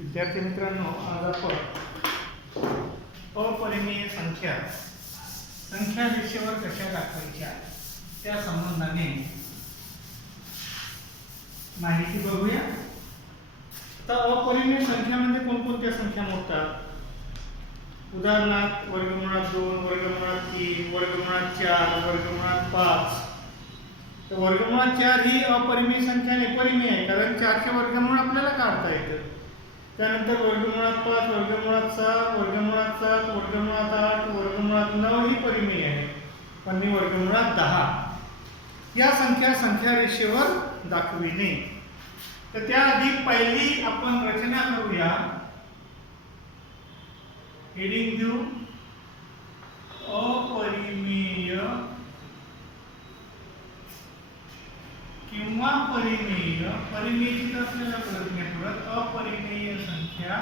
विद्यार्थी मित्रांनो, आज आपण अपरिमेय संख्या रेषेवर कशा दाखवायच्या त्या संबंधाने माहिती बघूया. आता अपरिमेय संख्या म्हणजे कोणकोणत्या संख्या मोडतात? उदाहरणार्थ वर्गमुळात 2, वर्गमुळात 3, वर्गमुळात 4, वर्गमुळात 5. तर वर्गमुळात 4 ही अपरिमेय संख्या नाही, परिमेय आहे, कारण 4 चे वर्गमूळ आपल्याला काढता येतं. त्यानंतर वर्गमुळात 5, वर्गमुळात 6, वर्गमुळात 7, वर्गमुळात 8, वर्गमुळात 9 ही परिमेय आहे. पण ही वर्गमुळात 10 या संख्या रेषेवर दाखविणे. तर त्याआधी पहिली आपण रचना करूया. हेडिंग देऊ अपरिमेय किंवा परिमेय. परिमेयची तर आपल्याला कळत नाही परत. अपरिमेय संख्या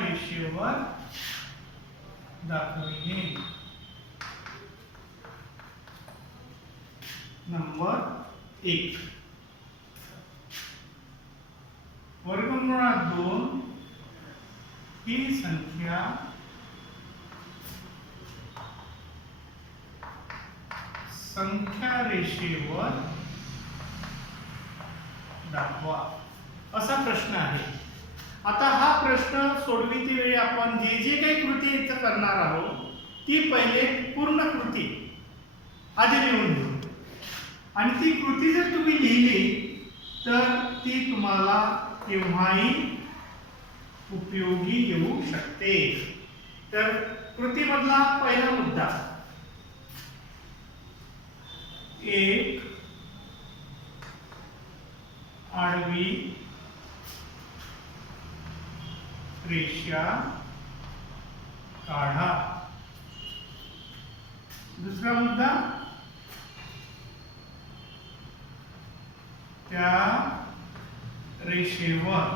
रेषेवर दाखविणे. नंबर 1, वर्गमुळात 2 ही संख्या रेषेवर दाखवा, असा प्रश्न आहे. आता हा प्रश्न सोडविते वेळी आपण जे काही कृती इथं करणार आहोत ती पहिले पूर्ण कृती आधी लिहून घेऊ. आणि ती कृती जर तुम्ही लिहिली तर ती तुम्हाला केव्हाही उपयोगी येऊ शकते. तर कृतीमधला पहिला मुद्दा, एक आडवी रेषा काढा. दुसरा मुद्दा, त्या रेषेवर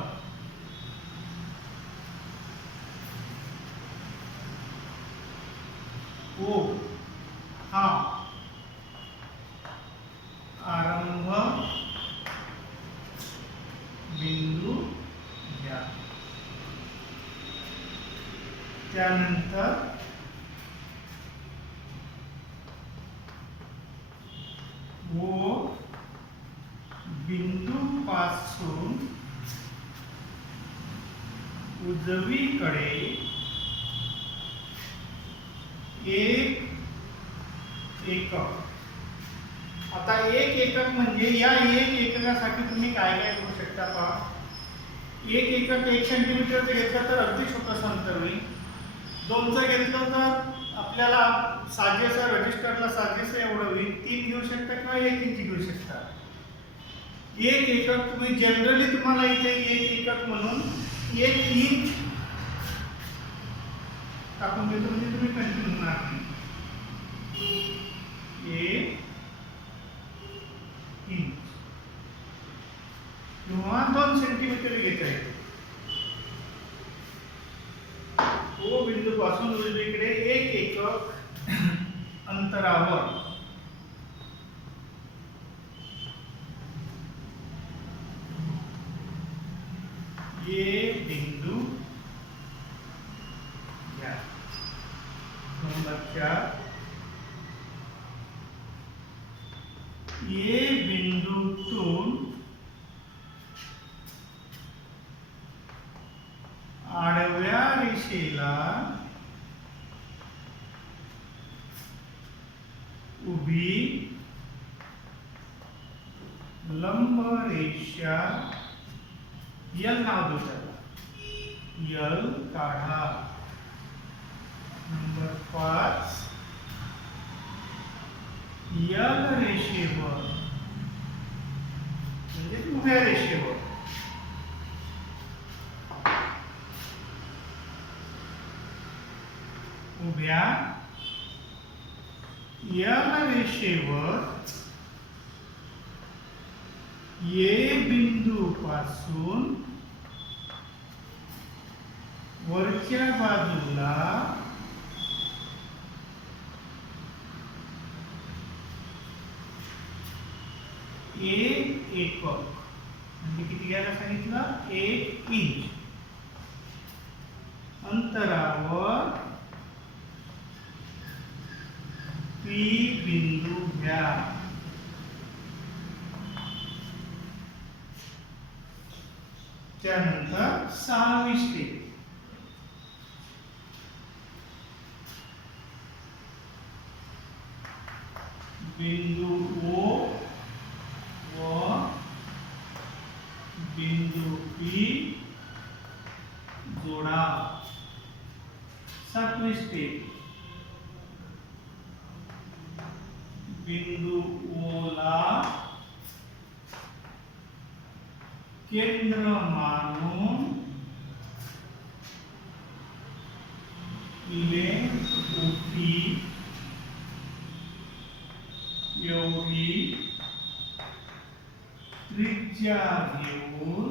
ओ हा आरंभ बिंदू घ्या. त्यानंतर वो बिंदूपासून उजवीकडे एक एकक. आता एक एकक म्हणजे या एक एककासाठी तुम्ही काय काय करू शकता पहा. एक एकक 1 सेंटीमीटरचं घेतलं तर अगदी छोटंसं अंतर होईल. 2चं घेतलं तर आपल्याला साजेसं रजिस्टरला साजेसं एवढं होईल. 3 घेऊ शकता किंवा 1 इंच घेऊ शकता. एक एकक तुम्ही जनरली तुम्हाला इथे एक एकक म्हणून 1 इंच टाकून देतो म्हणजे तुम्ही कन्फ्यूज होणार नाही. 1 इंच किंवा 2 सेंटीमीटर घेता येते. तो बिंदूपासून उजवीकडे 1 एकक अंतरावर ये बिंदू घ्या. नंबर 4, ये बिंदूतून आडव्या रेषेला उभी लंब रेषा यल नाव देऊ त्याला, यल काढा. नंबर 5, यल रेषेवर म्हणजे उभ्या रेषेवर यल रेषेवर ये बिंदूपासून वरच्या बाजूला 1 एकक म्हणजे किती घ्यायला सांगितलं 1 इंच अंतरावर P बिंदू घ्या. त्यानंतर 6वी स्टेप बिंदू O व बिंदू P जोडा. 7वी स्टेप बिंदू O ला केंद्र मानून लेंथ OP एवढी त्रिज्या घेऊन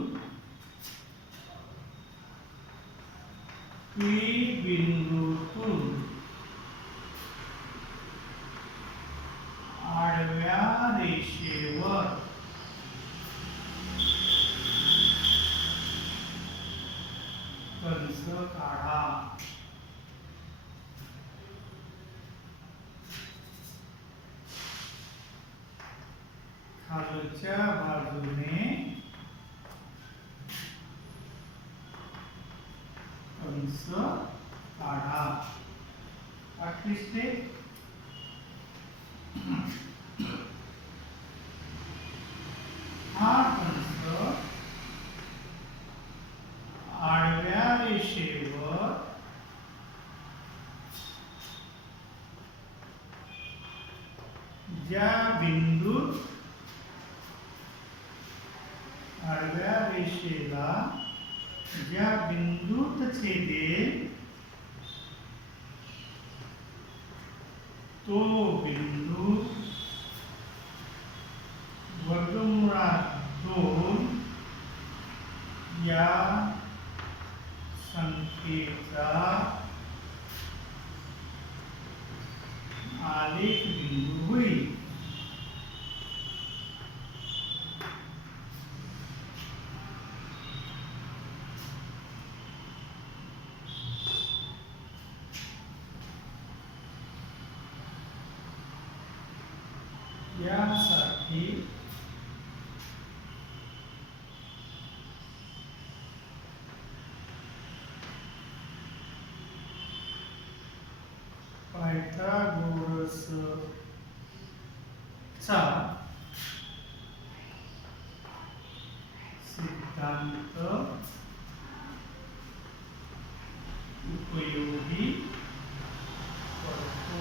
P बिंदूतून आडव्या रेषेवर कंस काढा. खालच्या बाजूने कंस काढा. 8वी स्टेप हा कंस आडव्या रेषेवर ज्या बिंदूत आडव्या रेषेला ज्या बिंदूत छेदेल तो बिंदू वर्गमुळात 2 या संख्येचा आलेख बिंदू होईल. यासाठी पायथागोरसचा सिद्धांत उपयोगी पडतो.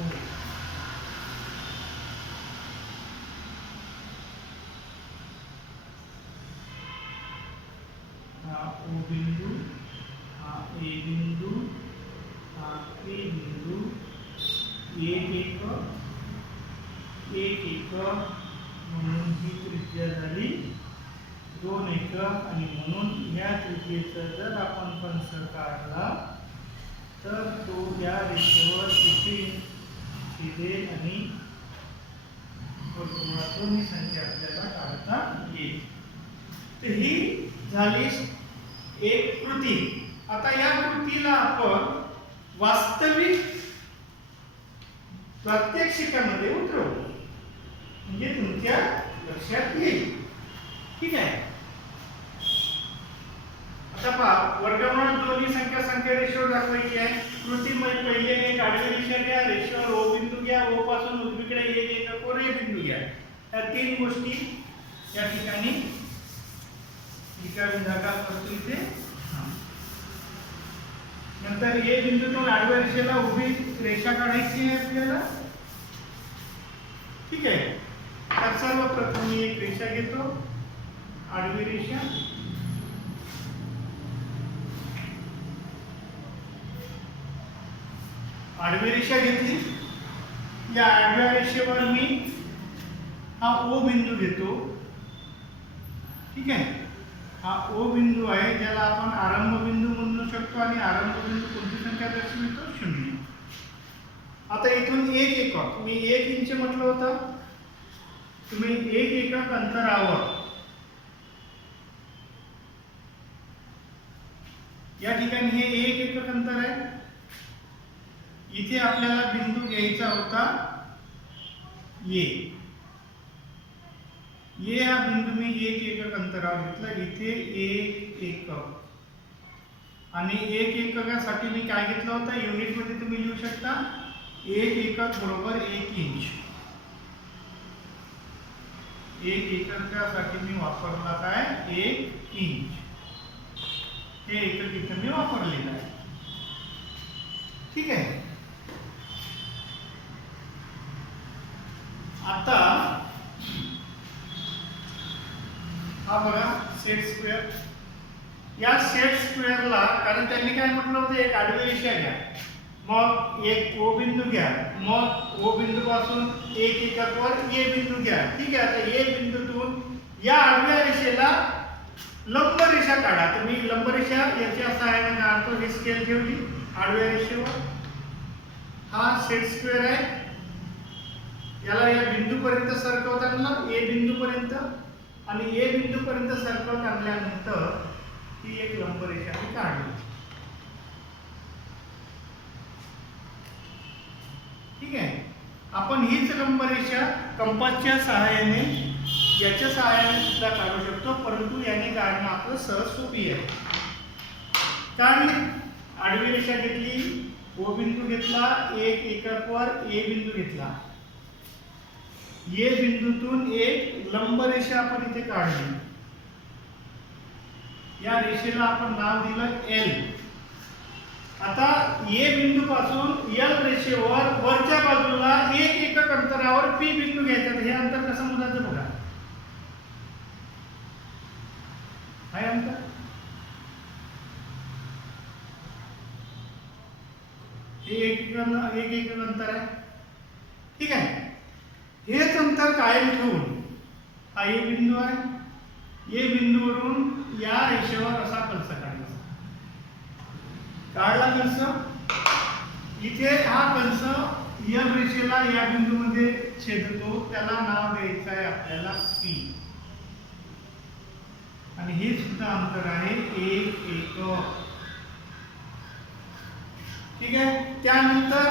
हा O बिंदू, हा A बिंदू, हा P बिंदू, 1 एकक म्हणून ही त्रिज्या झाली 2 एकक आणि म्हणून या त्रिज्येचा जर आपण कंस काढला तर तो या रेषेवर किती छेदेल आणि वर्गमुळातून ही संख्या आपल्याला काढता येईल. तर ही झाली एक कृती. आता या कृतीला आपण वास्तविक प्रात्यक्षिकामध्ये उतरवू म्हणजे तुमच्या लक्षात येईल. ठीक आहे. आता पहा वर्गमुळात 2 ही संख्या रेषेवर दाखवायची आहे. कृती म्हणजे पहिले एक आडवी रेषा घ्या, रेषेवर O बिंदू घ्या, O पासून उजवीकडे 1 एकक वर A बिंदू घ्या. या 3 गोष्टी या ठिकाणी एका विभागात करतो इथे. नंतर A बिंदूतून आडव्या रेषेला उभी रेषा काढायची आहे आपल्याला. ठीक आहे. तर सर्वप्रथम मी एक रेषा घेतो, आडवी रेषा. आडवी रेषा घेतली. या आडव्या रेषेवर मी हा O बिंदू घेतो. ठीक आहे. हा O बिंदू आहे ज्याला आपण आरंभ बिंदू म्हणू शकतो आणि आरंभ बिंदू कोणती संख्या दर्शवितो 0. आता इथून 1 एकक मी 1 इंच म्हटलं होतं. तुम्ही एक एकक अंतरावर या ठिकाणी हे एक एकक अंतर आहे. इथे आपल्याला बिंदू घ्यायचा होता ये. ये हा बिंदू मी एक एकक अंतरावर घेतला. इथे एक एकक आणि एक एककासाठी मी काय घेतलं होतं युनिट मध्ये तुम्ही लिहू शकता. एक एकक बरोबर 1 इंच. एक एककासाठी मी वापरला काय 1 इंच. हे एकक इथे मी वापरलेलं आहे. ठीक आहे. आता हा बघा सेट स्क्वेअर. या सेट स्क्वेअरला कारण त्यांनी काय म्हटलं होतं एक आडवी रेषा घ्या, मग एक ओ बिंदू घ्या, मग ओ बिंदू पासून एक एककावर ए बिंदू घ्या. ठीक आहे. आता ए बिंदूतून या आडव्या रेषेला लंब रेषा काढा. तर मी लंब रेषा याच्या सहाय्याने काढतो. ही स्केल ठेवली आडव्या रेषेवर. हा सेट स्क्वेअर आहे. याला या बिंदूपर्यंत सरकवत आणलं ए बिंदूपर्यंत आणि ए बिंदूपर्यंत सरकवत आणल्यानंतर ही एक लंब रेषा मी काढली. ठीक आहे. आपण हीच लंब रेषा कंपासच्या सहाय्याने याच्या सहाय्याने सुद्धा काढू शकतो, परंतु याने काढणं आपलं सहज सोपी आहे. काढली आडवी रेषा घेतली, ओ बिंदू घेतला, एक एककवर ए बिंदू घेतला. ए बिंदूतून एक लंब रेषा आपण इथे काढली. या रेषेला आपण नाव दिलं एल. आता ए बिंदू पासून एल रेषेवर वरच्या बाजूला एक एकक अंतरावर पी बिंदू घ्यायचा. हे अंतर कसं मोजायचं बघा. हाय अंतर हे एक एकक अंतर आहे. ठीक आहे. हेच अंतर कायम ठेवून हा ए बिंदू आहे. ए बिंदूवरून या रेषेवर असा कंस काढायचा. काढला कंस. इथे हा कंस एल रेषेला या बिंदूमध्ये छेदतो. त्याला नाव द्यायचं आहे आपल्याला पी. आणि हे सुद्धा अंतर आहे एक एकक. ठीक आहे. त्यानंतर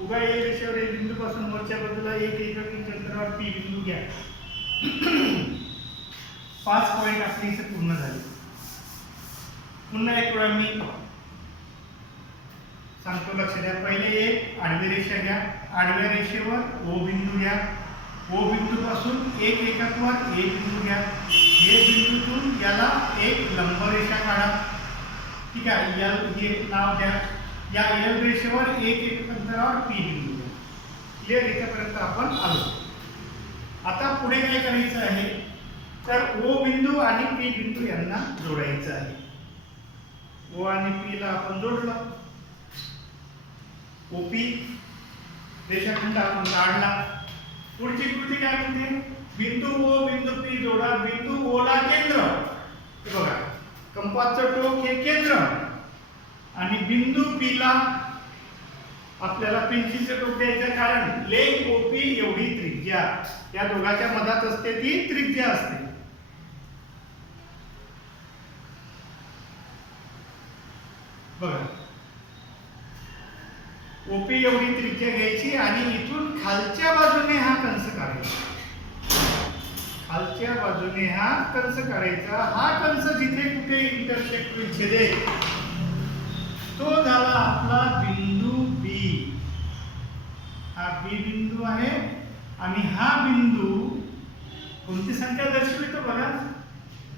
उभ्या ए रेषेवर एक बिंदू पासून वरच्या बाजूला एक एकक इंच अंतरावर पी बिंदू घ्या. 5 पॉइंट आपले इथे पूर्ण झाले. पुन्हा एक वेळा मी सांगतो, लक्ष द्या. पहिले एक आडवी रेषा घ्या. आडव्या रेषेवर ओ बिंदू घ्या. ओ बिंदू पासून एक एककवर ए बिंदू घ्या. ए बिंदूतून याला एक लंब रेषा काढा. ठीक आहे. एल हे नाव द्या. या एल रेषेवर एक एकक अंतरावर पी बिंदू घ्या. क्लिअर. इथेपर्यंत आपण आलो. आता पुढे काय करायचं आहे तर ओ बिंदू आणि पी बिंदू यांना जोडायचं आहे. ओ आणि पी ला आपण जोडलं. ओपी रेषाखंड आपण काढला. पुढची कृती काय म्हणते बिंदू ओ बिंदू पी जोडा. बिंदू ओ ला केंद्र. हे बघा कंपासचं टोक हे केंद्र आणि बिंदू पी ला आपल्याला पेन्सिलचं टोक द्यायचं. कारण लेग ओपी एवढी त्रिज्या या दोघांच्या मधात असते ती त्रिज्या असते. बघा ओपी एवढी त्रिज्या घ्यायची आणि इथून खालच्या बाजूने हा कंस काढायचा. खालच्या बाजूने हा कंस काढायचा. हा कंस जिथे कुठे इंटरसेक्ट होईल छेदेल तो झाला आपला बिंदू बी. हा बी बिंदू आहे आणि हा बिंदू कोणती संख्या दर्शवितो बघा.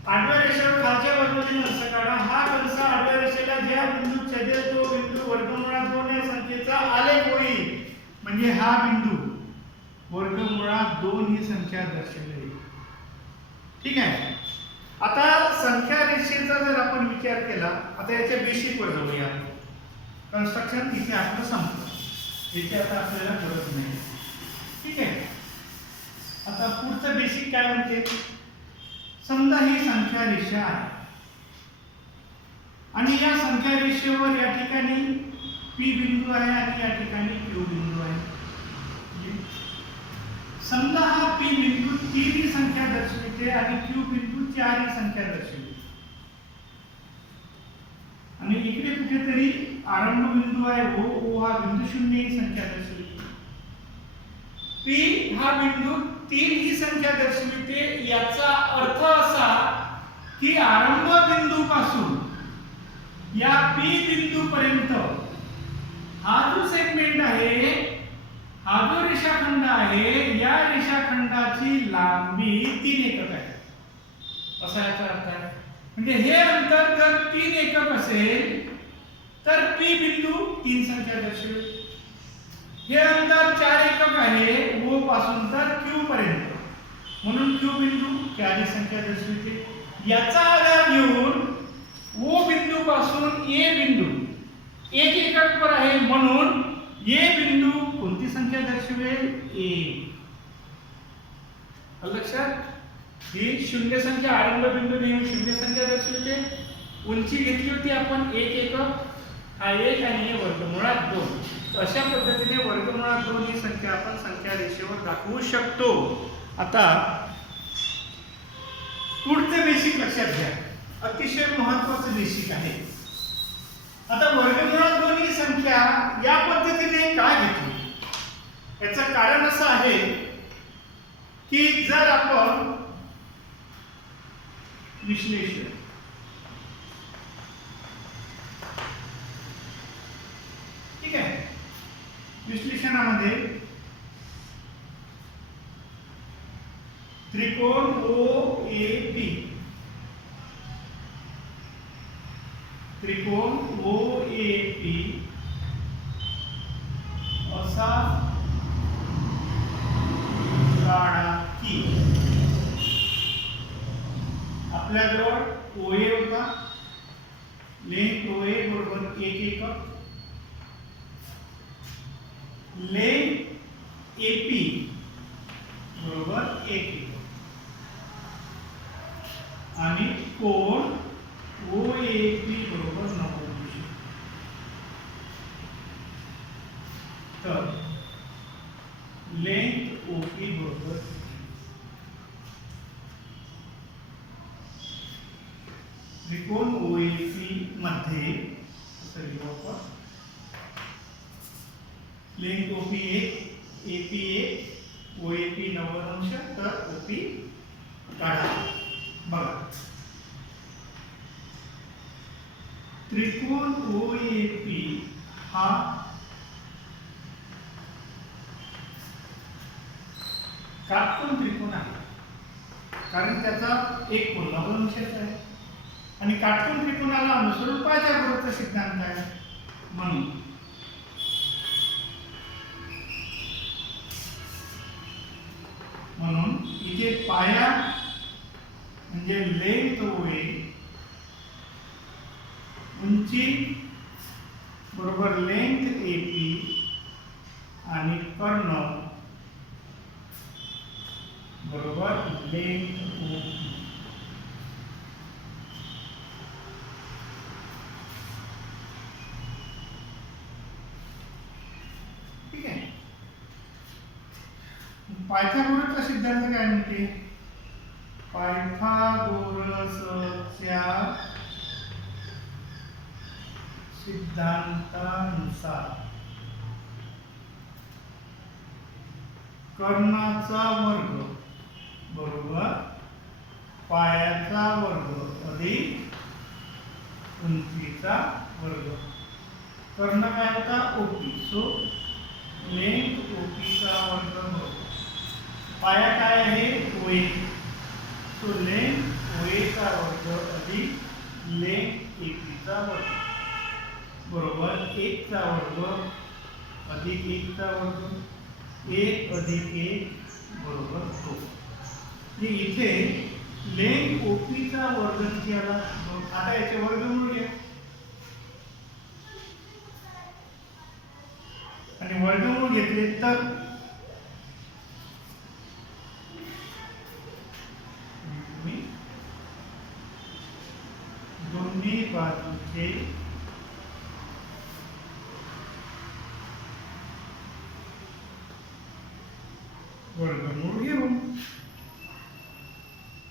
आडव्या रेषेवर खालच्या बाजूने कंस काढा. हा कंस आडव्या रेषेला ज्या बिंदू छेदेल तो बिंदू वर्गमुळात 2 या संख्येचा आलेख होईल. म्हणजे हा बिंदू वर्गमुळात 2 ही संख्या दर्शवेल. ठीक आहे. आता संख्या रेषेचा जर आपण विचार केला, आता याच्या बेसिक वर जाऊया. कन्स्ट्रक्शन इथे आपलं संपलं. इथे आता आपल्याला गरज नाही. ठीक आहे. आता पुढचं बेसिक काय म्हणते, समजा ही संख्या रेषा आहे आणि या संख्या रेषेवर या ठिकाणी पी बिंदू आहे आणि या ठिकाणी क्यू बिंदू आहे. समजा हा P बिंदू 3 ही संख्या दर्शविते आणि Q बिंदू 4 ही संख्या दर्शविते आणि इकडे कुठेतरी आरंभ बिंदू आहे O हा बिंदू 0 ही संख्या दर्शविते. P हा बिंदू 3 ही संख्या दर्शविते. याचा अर्थ असा की आरंभ बिंदू पासून या P बिंदू पर्यंत हा जो सेगमेंट आहे, हा जो रेषाखंड आहे, या रेषाखंडाची लांबी 3 एकक आहे असा याचा अर्थ आहे. म्हणजे हे अंतर जर 3 एकक असेल तर P बिंदू 3 संख्या दर्शवेल. हे अंतर 4 एकक आहे O पासून तर Q पर्यंत, म्हणून Q बिंदू 4 ही संख्या दर्शविते. याचा आधार घेऊन O बिंदू पासून A बिंदू 1 एकक पर आहे, म्हणून A बिंदू कोणती संख्या दर्शवेल? 1. लक्षात? ही शून्य संख्या आरंभ बिंदू नेहमी शून्य संख्या दर्शवते. उंची घेतली होती आपण 1 एकक, हा 1 आणि हे वर्गमुळात 2. अशा पद्धतीने वर्गमुळात 2 ही संख्या आपण संख्या रेषेवर दाखवू शकतो. आता पुढचे बेसिक लक्षात घ्या, अतिशय महत्त्वाचे बेसिक आहे. आता वर्गमुळात 2 ही संख्या या पद्धतीने का घेतली? याचं कारण असं आहे की जर आपण विश्लेषण ठीक आहे, विश्लेषणामध्ये त्रिकोण OAB, त्रिकोण OAB असा काढा की आपल्याजवळ OA होता, लेंथ OA बरोबर 1 एकक, लेंथ AP बरोबर 1 एकक आणि कोण OAB बरोबर 90 अंश. तर लेंथ OP बरोबर त्रिकोण OAC मध्ये असं लिहू आपण, लेंथ OP 1, AP 1, OAP 90 अंश, तर OP काढा. बघा, त्रिकोण OAP हा काटकोन त्रिकोण आहे, कारण त्याचा एक कोन 90 अंशाचा आहे आणि काटकोन त्रिकोणाला अनुसरून पायथागोरसचा सिद्धांत आहे. म्हणून इथे पाया म्हणजे लेंथ OA, उंची बरोबर लेंथ AP आणि कर्ण बरोबर लेंथ OP. ठीक आहे. पायथागोरसचा सिद्धांत काय म्हणते? पायथागोरसच्या सिद्धांतानुसार कर्णाचा वर्ग बरोबर पायाचा वर्ग अधिक उंचीचा वर्ग. कर्ण काय होता? OP. सो लेंथ OP चा वर्ग बरोबर पाया काय आहे? OA. सो लेंथ OA चा वर्ग अधिक लेंथ AP चा वर्ग बरोबर 1 चा वर्ग अधिक 1 चा वर्ग, 1 अधिक 1 बरोबर 2. इथे लेंथ OP चा वर्ग किती आला? 2. आता याचे वर्गमूळ घ्या आणि वर्गमूळ घेतले तर दोन्ही बाजूचे वर्गमूळ घेऊ.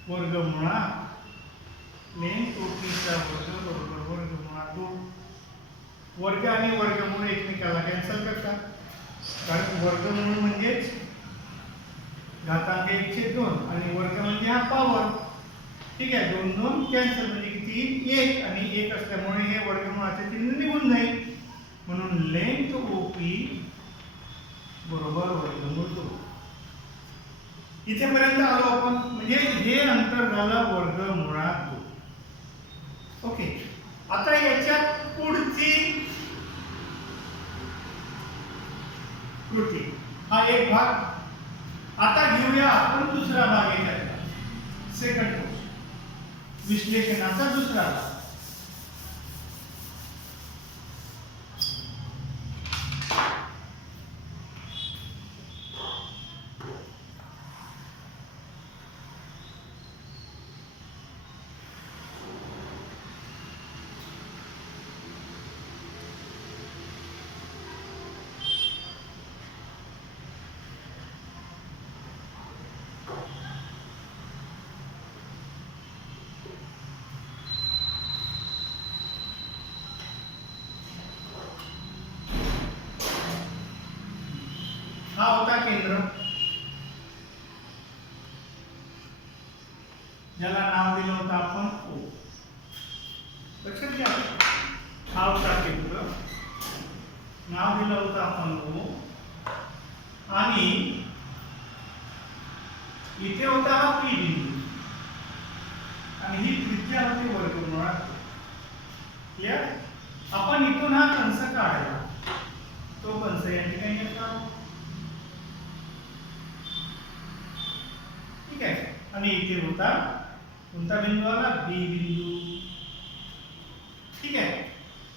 वर्गमुळात लेंथ ओपीचा वर्ग बरोबर वर्गमुळात 2. वर्ग आणि वर्गमूळ एकमेकाला कॅन्सल करतात, कारण वर्गमूळ म्हणजेच घातांक 1/2 आणि वर्ग म्हणजे हा पॉवर. ठीक आहे, 2 2 कॅन्सल म्हणजे किती 1 आणि 1 असल्यामुळे हे वर्गमुळाचे चिन्ह निघून जाईल. म्हणून लेंथ ओपी बरोबर वर्गमूळ 2. इथेपर्यंत आलो आपण, म्हणजे हे अंतर झालं वर्गमुळात 2. ओके, आता याच्या पुढची कृती हा एक भाग. आता घेऊया आपण दुसरा भाग याच्यातला, सेकंड क्वेश्चन, विश्लेषणाचा दुसरा भाग. हा होता केंद्र, ज्याला नाव दिलं होतं आपण O. लक्षात घ्या, हा होता केंद्र, नाव दिलं होतं आपण O, आणि इथे होता हा P बिंदू आणि ही त्रिज्या होती वर्गमुळात. क्लियर? आपण इथून हा कंस काढला, तो कंस या ठिकाणी येतो. ठीक आहे, आणि इथे होता कोणता बिंदू आला, बी बिंदू. ठीक आहे,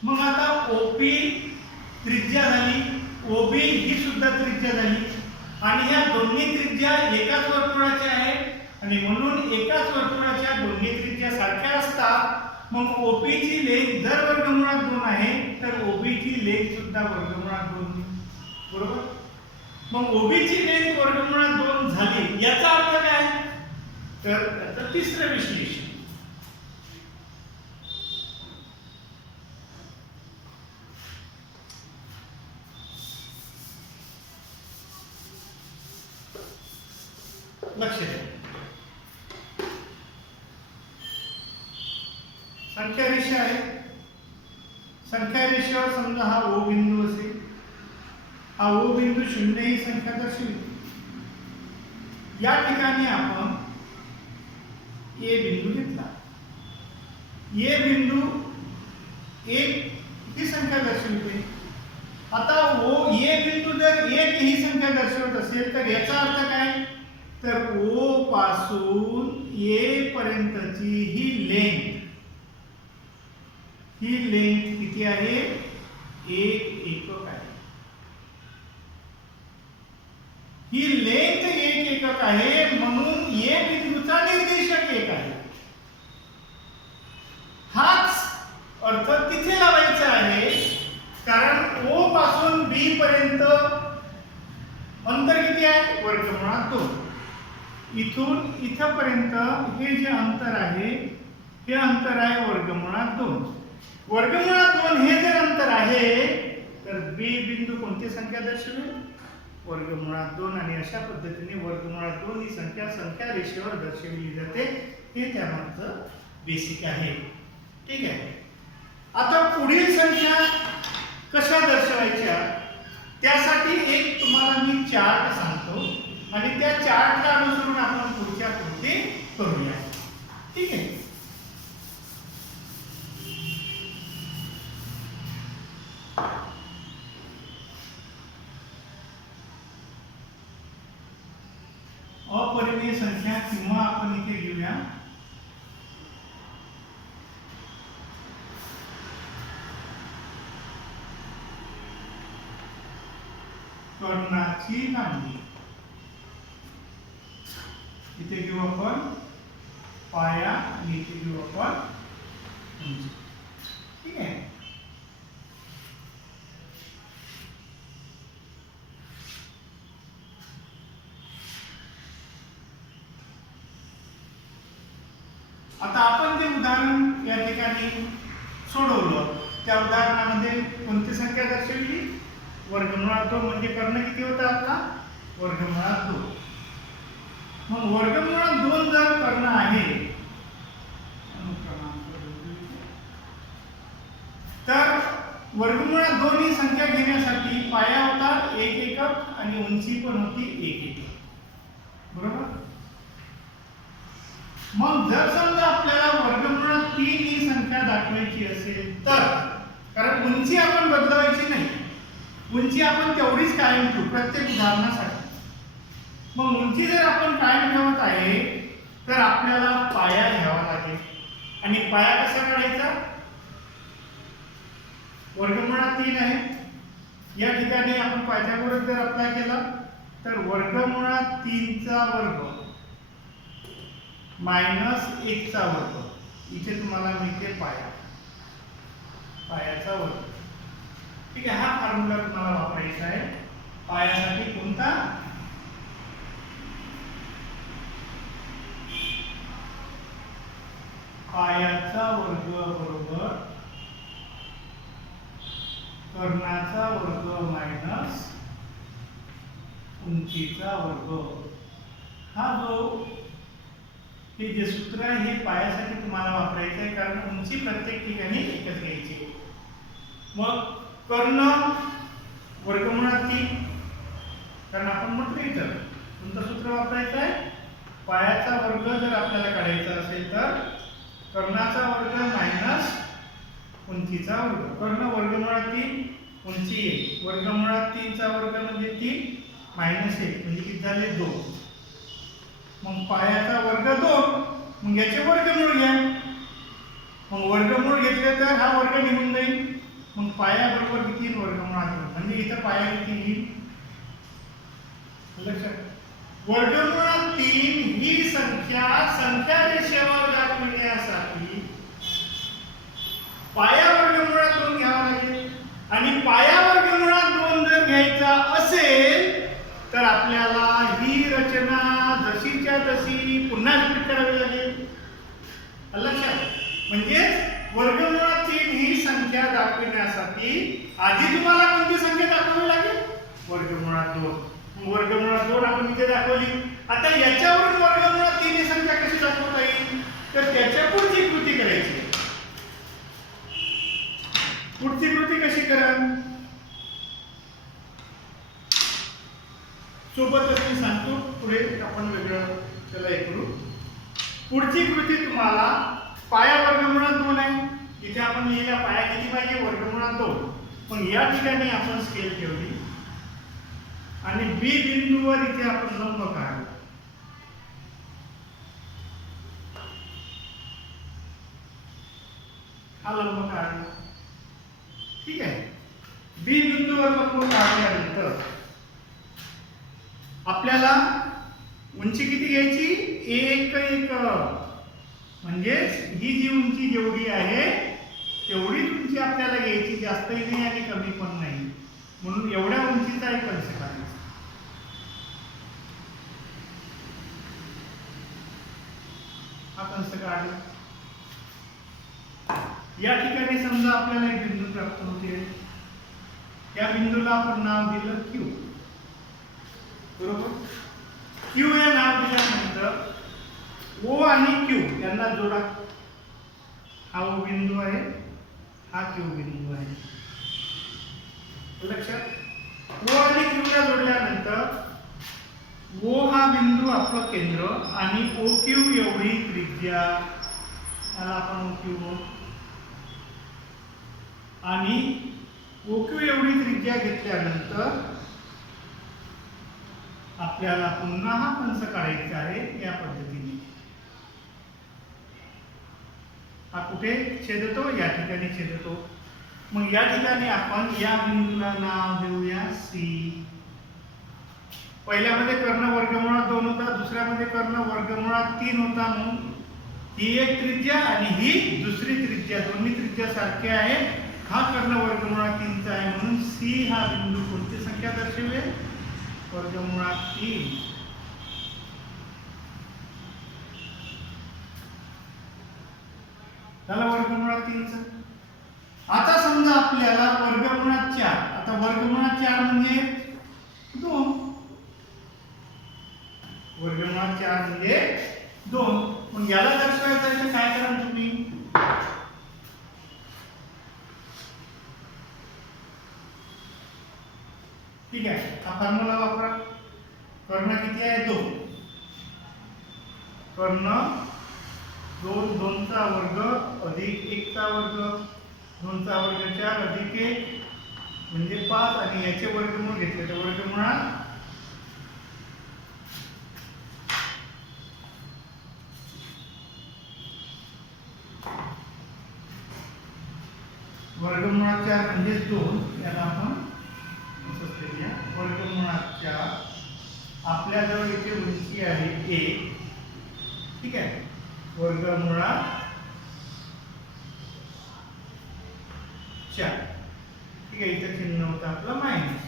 मग आता ओपी त्रिज्या झाली, ओबी ही सुद्धा त्रिज्या झाली, आणि या दोन्ही त्रिज्या एकाच वर्तुळाच्या आहेत आणि म्हणून एकाच वर्तुळाच्या दोन्ही त्रिज्या सारख्या असतात. मग ओपी ची लेंथ जर वर्गमुळात 2 आहे तर ओबी ची लेंथ सुद्धा वर्गमुळात 2, बरोबर. मग ओबी ची लेंथ वर्गमुळात 2 झाली, याचा अर्थ काय, तर त्याचं तिसरं विश्लेषण. लक्ष द्या, संख्या रेषा आहे, संख्या रेषेवर समजा हा O बिंदू असेल, हा O बिंदू 0 ही संख्या दर्शविते. या ठिकाणी आपण A बिंदू घेतला, A बिंदू 1 ही संख्या दर्शविते. आता A बिंदू जर 1 ही संख्या दर्शवत असेल तर याचा अर्थ काय, तर O पासून A पर्यंतची ही लेंथ किती आहे, 1 एकक आहे. ही लेंथ 1 एकक आहे, म्हणून A बिंदूचा निर्देशक 1 आहे. हाच अर्थ तिथे लावायचा आहे, कारण O पासून B पर्यंत अंतर किती आहे, वर्गमुळात 2. इथून इथपर्यंत हे जे अंतर आहे, हे अंतर आहे वर्गमुळात 2. वर्गमुळात 2 हे जर अंतर आहे तर B बिंदू कोणती संख्या दर्शवेल, वर्गमुळात 2. आणि अशा पद्धतीने वर्गमुळात 2 ही संख्या रेषेवर दर्शविली जाते. हे त्यामागचं बेसिक आहे. ठीक आहे, आता पुढील संख्या कशा दर्शवायच्या त्यासाठी एक तुम्हाला मी चार्ट सांगतो आणि त्या चार्टला अनुसरून आपण पुढच्या कृती करूया. ठीक आहे, अपरिमेय संख्या किंवा आपण इथे घेऊया कर्णाची लांबी. इथे घेऊ आपण पाया आणि इथे घेऊ आपण उंची. ठीक आहे, आता आपण जे उदाहरण या ठिकाणी सोडवलं त्या उदाहरणामध्ये कोणती संख्या दर्शवली? वर्गमुळात 2 म्हणजे कर्ण किती होता आपला? वर्गमुळात 2. मग वर्गमुळात 2 जर कर्ण आहे तर वर्गमुळात 2 ही संख्या घेण्यासाठी पाया होता 1 एकक आणि उंची पण होती 1 एकक. बरोबर? मग जर समजा आपल्याला वर्गमुळात 3 ही संख्या दाखवायची असेल तर, कारण उंची आपण बदलवायची नाही, उंची आपण तेवढीच कायम ठेवू प्रत्येक उदाहरणासाठी. मग उंची जर आपण कायम ठेवत आहे तर आपल्याला पाया घ्यावा लागेल. आणि पाया कसा काढायचा? वर्गमुळात 3 आहे, या ठिकाणी आपण पायथ्यागोरस जर अप्लाय केला तर वर्गमुळात 3 चा वर्ग मायनस 1 चा वर्ग, इथे तुम्हाला मिळते पाया, पायाचा वर्ग. ठीक आहे, हा फॉर्म्युला तुम्हाला वापरायचा आहे पायासाठी. कोणता? पायाचा वर्ग बरोबर कर्णाचा वर्ग मायनस उंचीचा वर्ग. हा जो हे जे सूत्र आहे हे पायासाठी तुम्हाला वापरायचं आहे, कारण उंची प्रत्येक ठिकाणी एकच घ्यायची. मग कर्ण वर्गमुळात 3, कारण आपण म्हटलं इथं कोणतं सूत्र वापरायचं आहे? पायाचा वर्ग जर आपल्याला काढायचा असेल तर कर्णाचा वर्ग मायनस उंचीचा वर्ग. कर्ण वर्गमुळात 3, उंची 1, वर्गमुळात 3 चा वर्ग म्हणजे 3 मायनस 1 म्हणजे किती झाले? 2. मग पायाचा वर्ग 2, मग याचे वर्गमूळ घ्या. मग वर्गमूळ घेतले तर हा वर्ग निघून जाईल. मग पाया बरोबर किती? वर्गमुळात 2. म्हणजे इथं पाया किती येईल? लक्षात, वर्गमुळात 3 ही संख्या रेषेवर दाखविण्यासाठी पाया वर्गमुळात 2 घ्यावा लागेल. आणि पाया वर्गमुळात 2 जर घ्यायचा असेल तर आपल्याला ही रचना जशीच्या तशी पुन्हा रिपीट करावी लागेल. लक्षात, म्हणजे वर्गमुळात 3 ही संख्या दाखविण्यासाठी आधी तुम्हाला कोणती संख्या दाखवावी लागेल? वर्गमुळात 2. वर्गमुळात 2 आपण इथे दाखवली. आता याच्यावरून वर्गमुळात 3 ही संख्या कशी दाखवता येईल? तर त्याच्या पुढची कृती करायची. पुढची कृती कशी कराल? सोबतच मी सांगतो, पुढे आपण वेगळं त्याला हे करू. पुढची कृती तुम्हाला पाया वर्गमुळात 2 आहे, इथे आपण लिहिला पाया किती पाहिजे? वर्गमुळात 2. पण या ठिकाणी आपण स्केल ठेवली आणि बी बिंदूवर इथे आपण लंब काढला. हा लंब काढला. ठीक आहे, बी बिंदूवर लंब काढल्यानंतर आपल्याला उंची किती घ्यायची? 1 एकक. म्हणजे ही जी उंची जेवढी आहे तेवढीच उंची आपल्याला घ्यायची, जास्तही नाही आणि कमी पण नाही. म्हणून एवढ्या उंचीचा एक कंस काढायचा. हा कंस काढला. या ठिकाणी समजा आपल्याला एक बिंदू प्राप्त होते, या बिंदूला आपण नाव दिलं Q. बरोबर? Q हे नाव दिल्यानंतर O आणि Q यांना जोडा. हा O बिंदू आहे, हा Q बिंदू आहे. लक्षात, O आणि Q ला जोडल्यानंतर O हा बिंदू आपलं केंद्र आणि OQ एवढी त्रिज्या, याला आपण OQ आणि OQ एवढी त्रिज्या घेतल्यानंतर आपल्याला पुन्हा हा कंस काढायचा आहे या पद्धतीने. हा कुठे छेदतो? या ठिकाणी छेदतो. मग या ठिकाणी आपण या बिंदूला नाव देऊया C. पहिल्यामध्ये कर्ण वर्गमुळात 2 होता, दुसऱ्यामध्ये कर्ण वर्गमुळात 3 होता. म्हणून ही एक त्रिज्या आणि ही दुसरी त्रिज्या, दोन्ही त्रिज्या सारख्या आहेत. हा कर्ण वर्गमुळात 3 चा आहे, म्हणून C हा बिंदू कोणती संख्या दर्शवेल? वर्गमुळात 3. झाला वर्गमुळात 3 चा. आता समजा आपल्याला वर्गमुळात 4, आता वर्गमुळात 4 म्हणजे 2, वर्गमुळात 4 म्हणजे 2. मग याला दर्शवायचं आहे तर काय कराल तुम्ही? ठीक आहे, हा फॉर्म्युला वापरा. कर्ण किती आहे? 2. कर्ण 2, 2 चा वर्ग अधिक 1 चा वर्ग, 2 चा वर्ग 4 अधिक 1 म्हणजे 5 आणि याचे वर्गमूळ घेतले तर वर्गमुळात वर्गमुळात 4 म्हणजे 2. याला आपण असं करूया, वर्गमुळात 4. आपल्याजवळ इथे उंची आहे 1. ठीक आहे, वर्गमुळात 4. ठीक आहे, इथे चिन्ह होतं आपलं मायनस.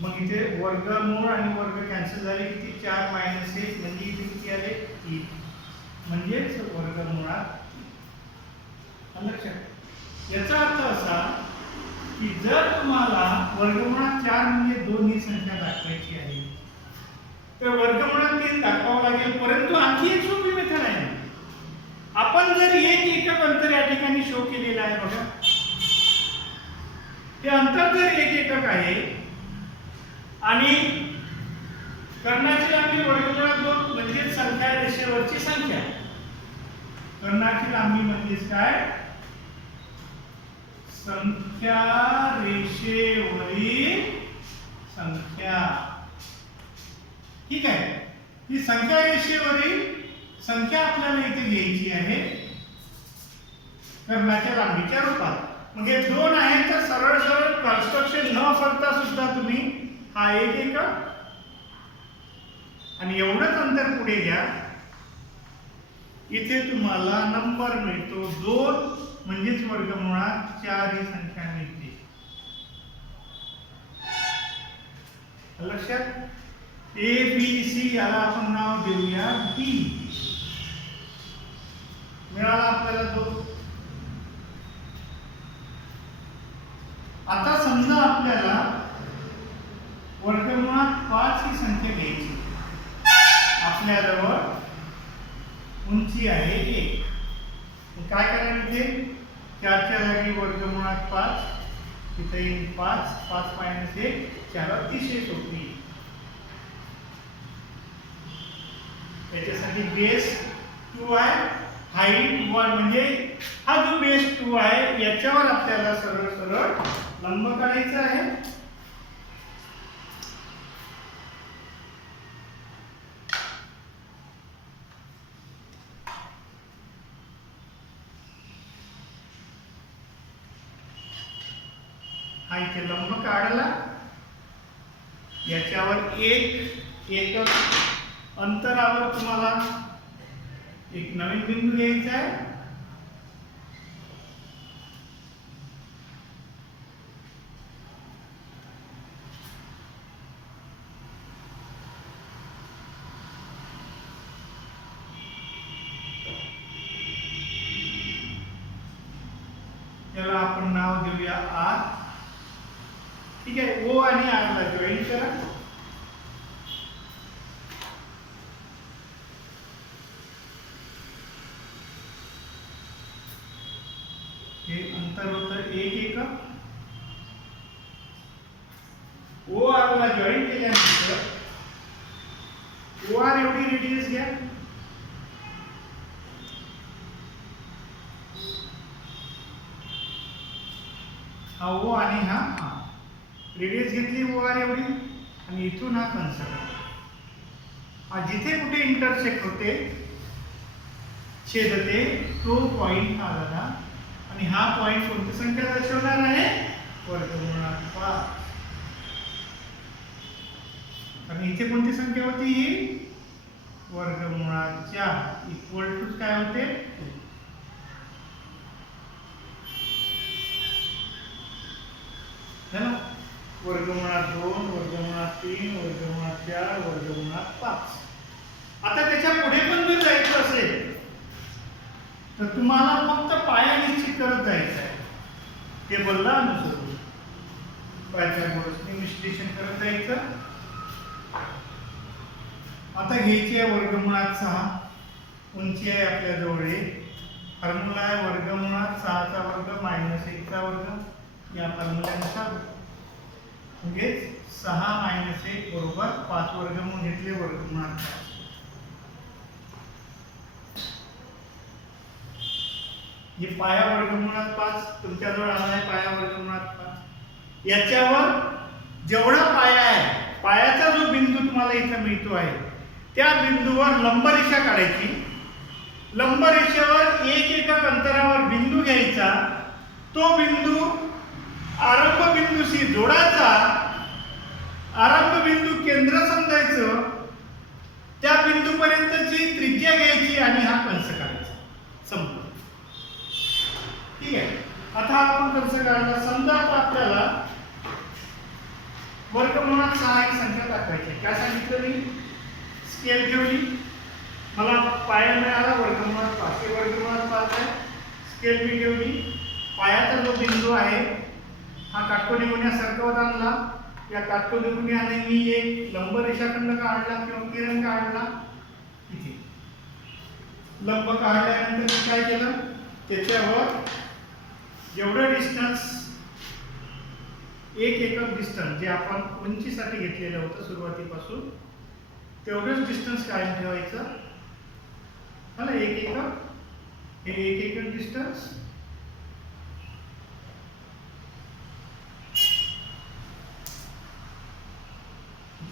मग इथे वर्गमूळ आणि वर्ग कॅन्सल झाले, किती? 4 मायनस 1 म्हणजे इथे किती आले? 3. म्हणजेच वर्गमुळात. लक्षात. याचा अर्थ असा की जर तुम्हाला वर्गमुळात 4 म्हणजे 2 ही संख्या दाखवायची आहे तर वर्गमुळात 3 दाखवावं लागेल. परंतु आणखी एक सोपी मेथड आहे. आपण जर 1 एकक अंतर या ठिकाणी शो केलेलं आहे बघा, ते अंतर जर 1 एकक आहे आणि कर्णाची लांबी वर्गमुळात 2 म्हणजे संख्या रेषेवरची संख्या. कर्णाची लांबी म्हणजेच काय? संख्या रेषेवरील संख्या. ठीक आहे, ही संख्या रेषेवरील संख्या आपल्याला इथे घ्यायची आहे कर्णाच्या लांबीच्या रूपात. मग हे 2 आहे तर सरळ सरळ कन्स्ट्रक्शन न करता सुद्धा तुम्ही हा 1 एकक आणि एवढंच अंतर पुढे घ्या. इथे तुम्हाला नंबर मिळतो 2 म्हणजेच वर्गमुळात 4 ही संख्या मिळते. लक्षात. ए बी सी याला आपण नाव देऊया बी. मिळाला आपल्याला 2. आता समजा आपल्याला वर्गमुळात 5 ही संख्या घ्यायची. आपल्याजवळ उंची आहे 1. काय करायला इथे 4 च्या जागी वर्गमुळात 5, तिथे येईल 5, 5 मायनस 1 4. अतिशय सोपी. याच्यासाठी बेस 2 आहे, हाईट 1 म्हणजे हा जो बेस 2 आहे याच्यावर आपल्याला सरळ सरळ लंब काढायचा आहे. हा इथे लंब काढला. याच्यावर 1 एकक अंतरावर तुम्हाला एक नवीन बिंदू घ्यायचा आहे. याला आपण नाव देऊया आर. ठीक आहे, ओ आणि आर ला जॉईन करा. हे अंतर होतं 1 एकक. ओ आर ला जॉईन केल्यानंतर ओ आर एवढी रेडियस घ्या. हा ओ आणि हा रेडियस घेतली ओ आर एवढी आणि इथून हा कंस. जिथे कुठे इंटरसेक्ट होते छेदते तो पॉइंट हा झाला आणि हा पॉइंट कोणती संख्या दर्शवणार आहे? वर्गमुळात 5. आणि इथे कोणती संख्या होती? ही वर्गमुळात 4 इक्वल टू काय होते? 2. है ना? वर्गमुळात 2, वर्गमुळात 3, वर्गमुळात 4, वर्गमुळात 5. आता त्याच्या पुढे पण जर जायचं असेल तर तुम्हाला फक्त पाया निश्चित करत जायचं आहे, टेबलला अनुसरून पायथागोरसने विश्लेषण करत जायचं. आता घ्यायची आहे वर्गमुळात 6, उंची आहे आपल्या जवळ 1, फॉर्म्युला आहे वर्गमुळात 6 चा वर्ग मायनस 1 चा वर्ग. या फॉर्म्युल्यानुसार म्हणजे 6 मायनस 1 बरोबर 5 वर्गमूळ घेतले वर्गमुळात 5. हे पाया वर्गमुळात 5 तुमच्याजवळ आला आहे, पाया वर्गमुळात 5. याच्यावर जेवढा पाया आहे, पायाचा जो बिंदू तुम्हाला इथे मिळतो आहे, त्या बिंदूवर लंबरेषा काढायची. लंबरेषेवर एक एकक अंतरावर बिंदू घ्यायचा. तो बिंदू आरंभ बिंदूशी जोडायचा. आरंभ बिंदू केंद्र समजायचं. त्या बिंदूपर्यंतची त्रिज्या घ्यायची आणि हा कंस काढायचा. संपलं. ठीक आहे. आता आपण कंस काढला. समजा आता आपल्याला वर्गमुळात 6 ही संख्या दाखवायची. काय सांगितलं मी? स्केल ठेवली. मला पाया मिळाला वर्गमुळात 5. हे वर्गमुळात 5 आहे. स्केल मी ठेवली. पायाचा जो बिंदू आहे हा काटकोनी गुण्यासारखा आणला. या काटकोनी गुण्याने मी एक लंब रेषाखंड काढला किंवा किरण काढला. इथे लंब काढल्यानंतर मी काय केलं, त्याच्यावर जेवढं डिस्टन्स एक एकक डिस्टन्स जे आपण उंचीसाठी घेतलेलं होतं सुरुवातीपासून, तेवढंच डिस्टन्स कायम ठेवायचं. मला एक एकक, हे एक एकक डिस्टन्स.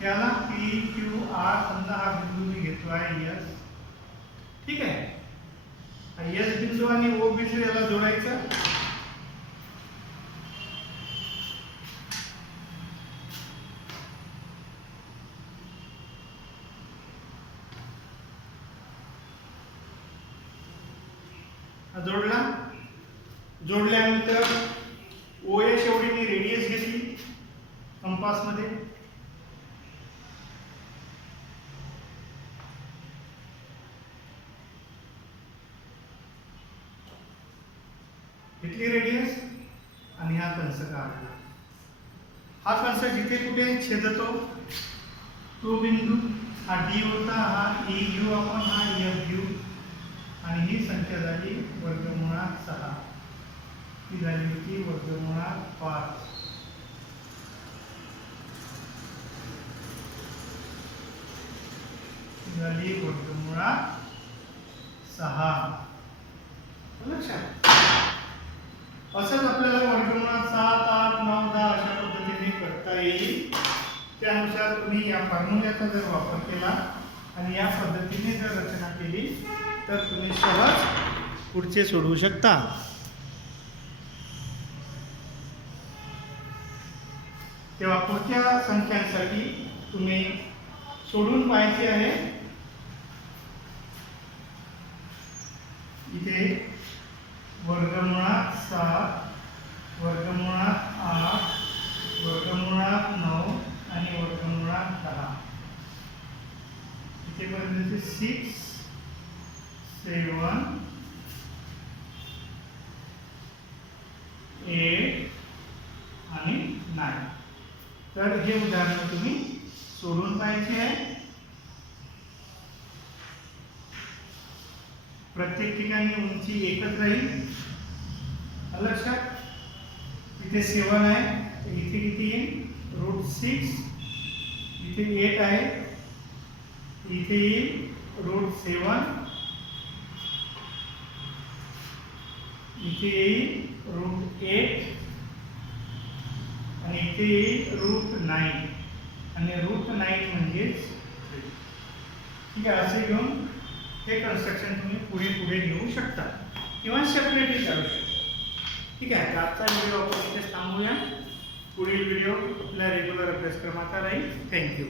त्याला पी क्यू आर समजा हा बिंदू मी घेतो आहे एस. ठीक आहे. एस बिंदू आणि ओ बिंदू याला जोडायचा. जोडला. जोडल्यानंतर ओ एस एवढी मी रेडियस घेतली कंपास मध्ये. घेतली रेडियस आणि हा कंस काढला. हा कंस जिथे कुठे छेदतो तो बिंदू हा डी होता, हा ए घेऊ आपण, हा एफ घेऊ आणि ही संख्या झाली वर्गमुळात 6. ही झाली होती वर्गमुळात 5. झाली वर्गमुळात 6. लक्षात. असंच आपल्याला वर्गमुळात 7, 8, 9, 10 अशा पद्धतीने करता येईल. त्यानुसार तुम्ही या फॉर्म्युल्याचा जर वापर केला आणि या पद्धतीने जर रचना केली तर तुम्ही सहज पुढचे सोडवू शकता. तेव्हा पुढच्या संख्यांसाठी तुम्ही सोडून पाहायचे आहे. इथे वर्गमुळात 7, वर्गमुळात 8, वर्गमुळात 9 आणि वर्गमुळात 10. इथे पर्यंत 6, 7, 8 आणि 9. तर हे उदाहरण तुम्ही सोडून पाहायचे आहे. प्रत्येक ठिकाणी उंची एकच राहील. लक्षात. इथे 7 आहे, इथे किती येईल √6. इथे 8 आहे, इथे येईल √7. इथे येईल √8 आणि इथे येईल √9 आणि √9 म्हणजेच 3. ठीक आहे. असे घेऊन हे कन्स्ट्रक्शन तुम्ही पुढे घेऊ शकता किंवा सेपरेटली काढू शकता. ठीक आहे. तर आजचा व्हिडिओ आपण इथे थांबूया. पुढील व्हिडिओ आपल्या रेग्युलर अभ्यासक्रमाचा राहील. थँक्यू.